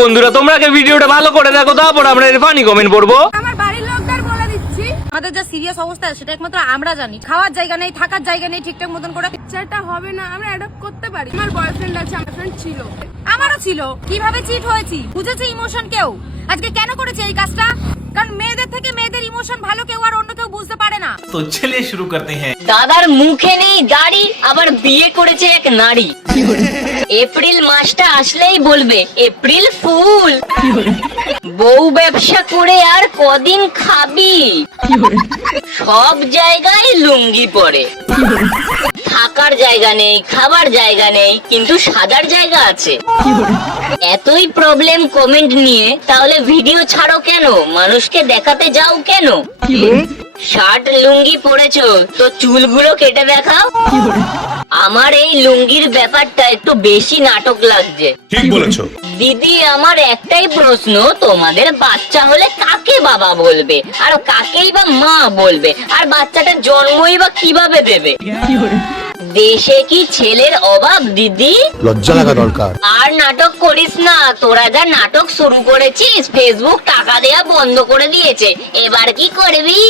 বন্ধুরা, তোমরা কি ভিডিওটা ভালো করে দেখো, তারপর আমরা এর ফানি কমেন্ট পড়বো। আমার বাড়ির লোকদের বলে দিচ্ছি, আমাদের যা সিরিয়াস অবস্থা সেটা একমাত্র আমরা জানি। খাওয়ার জায়গা নেই, থাকার জায়গা নেই ঠিকঠাক মতন করে। সেটা হবে না, আমরা অ্যাডপ্ট করতে পারি। আমার বয়ফ্রেন্ড আছে, আমার ফ্রেন্ড ছিল, আমারও ছিল। কিভাবে চিট হয়েছি বুঝেছি ইমোশন কেউ। আজকে কেন করেছে এই কাজটা? কারণ মেয়েদের থেকে মেয়েদের ইমোশন ভালো কেউ আর অন্য কেউ বুঝতে পারে না। तो चलिए शुरू करते हैं। দাদার মুখে নেই দাড়ি, আবার বিয়ে করেছে এক নারী। এপ্রিল মাসটা আসলেই বলবে এপ্রিল ফুল। বউ ব্যবসা করে আর কদিন খাবি? সব জায়গায় লুঙ্গি পরে। থাকার জায়গা নেই, খাবার জায়গা নেই, কিন্তু সাজার জায়গা আছে। এতই প্রবলেম কমেন্ট নিয়ে, তাহলে ভিডিও ছাড়ো কেন? মানুষকে দেখাতে যাও কেন? শার্ট লুঙ্গি পরেছো তো চুলগুলো কেটে দেখাও। আমার এই লুঙ্গির ব্যাপারটা একটু বেশি নাটক লাগছে। ঠিক বলেছো দিদি, আমার একটাই প্রশ্ন, তোমাদের বাচ্চা হলে কাকে বাবা বলবে, আর কাকেই বা মা বলবে, আর বাচ্চাটা জন্মই বা কিভাবে দেবে? দেশে কি ছেলের অভাব দিদি? লজ্জা লাগা দরকার। আর নাটক করিস না, তোরা যা নাটক শুরু করেছিস, ফেসবুক টাকা দেয়া বন্ধ করে দিয়েছে। এবার কি করবি?